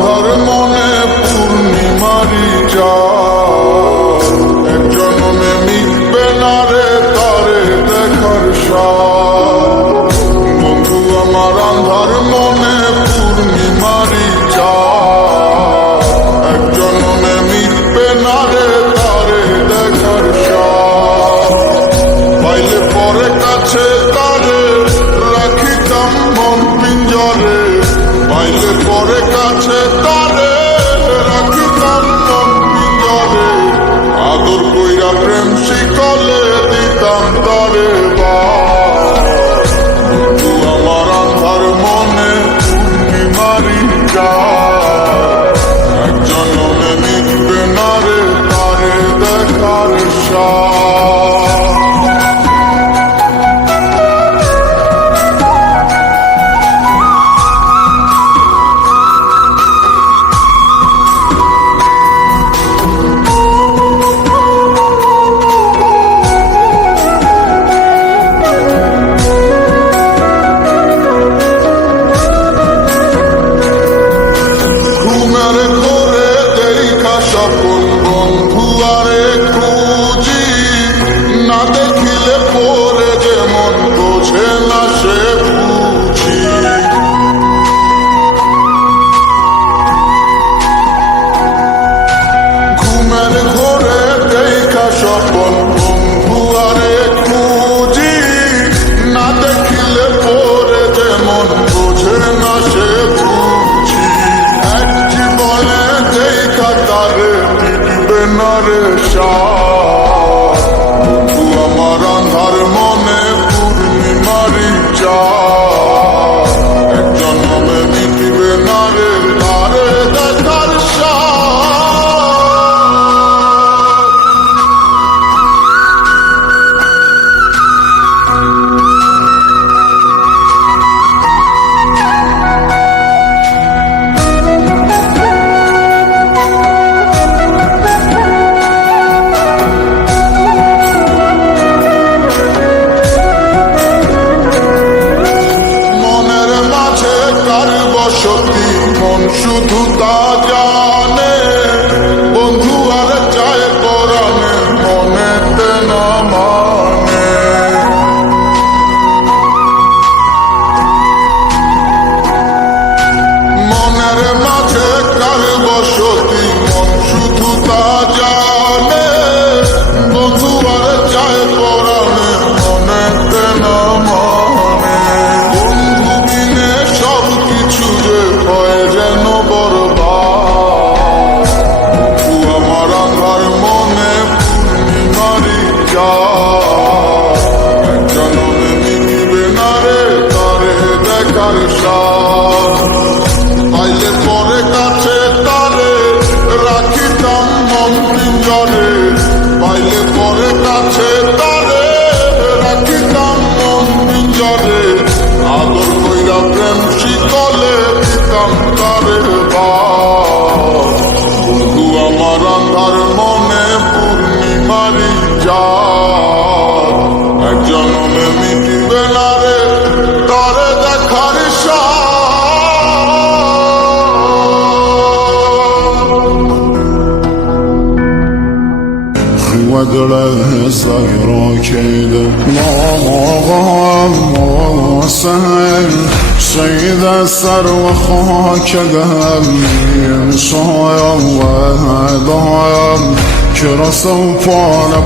আন্ধার মনে পূর্ণিমারি চাঁদ, এক জনমে মিটবে না রে তারে দেখার স্বাদ। বন্ধু আমার আন্ধার মনে পূর্ণিমারি চাঁদ, এক জনমে মিটবে না রে তারে দেখার স্বাদ। পাইলে পরে কাছে তারে রাখিতাম মন পিঞ্জরে, পাইলে পরে কাছে তারে রাখিতাম মন পিঞ্জরে। আদর কইরা প্রেম শিকলে দিতাম তারে বন্ধু আমার আন্ধার মনে পূর্ণিমারি চাঁদ, এক জনমে মিটবে না রে তারে দেখার স্বাদ। স্বপন বন্ধু আরে খুঁজি, না দেখিলে পরে যেমন বোঝে না সে বুঝি। ঘুমের ঘোরে দেখা স্বপন বন্ধু আরে খুঁজি, না দেখিলে পরে যেমন বোঝে না সে বুঝি। এক জীবনে দেখা তারে মিটবে না রে স্বাদ, বন্ধু আমার আন্ধার মনে পূর্ণিমারি চাঁদ, এক জনমে মিটবে না রে তারে দেখার স্বাদ। বসতি মন শুধু তা জানে, বন্ধু আর চায় পরাণে মনেতে না মানে। মনের মাঝে কার বসতি মন শুধু তা জানে, বন্ধু আর চায় পরাণে মনেতে না মানে। বন্ধু বিনে সব কিছু যে হয় যেন বরবাদ, বন্ধু আমার আন্ধার মনে পূর্ণিমারি চাঁদ, এক জনমে মিটবে না রে তারে দেখার স্বাদ। পাইলে পরে কাছে তারে রাখিতাম মন পিঞ্জরে, পাইলে পরে কাছে তারে রাখিতাম মন পিঞ্জরে। আদর কইরা প্রেম শিকলে দিতাম তারে বন্ধু আমার আন্ধার মনে পূর্ণিমারি চাঁদ, এক জনমে মিটবে না রে তারে দেখার স্বাদ। وادله صغير كيده ما سهل سيد السر وخاك قلبي صايا وهدايا كرسوا فانا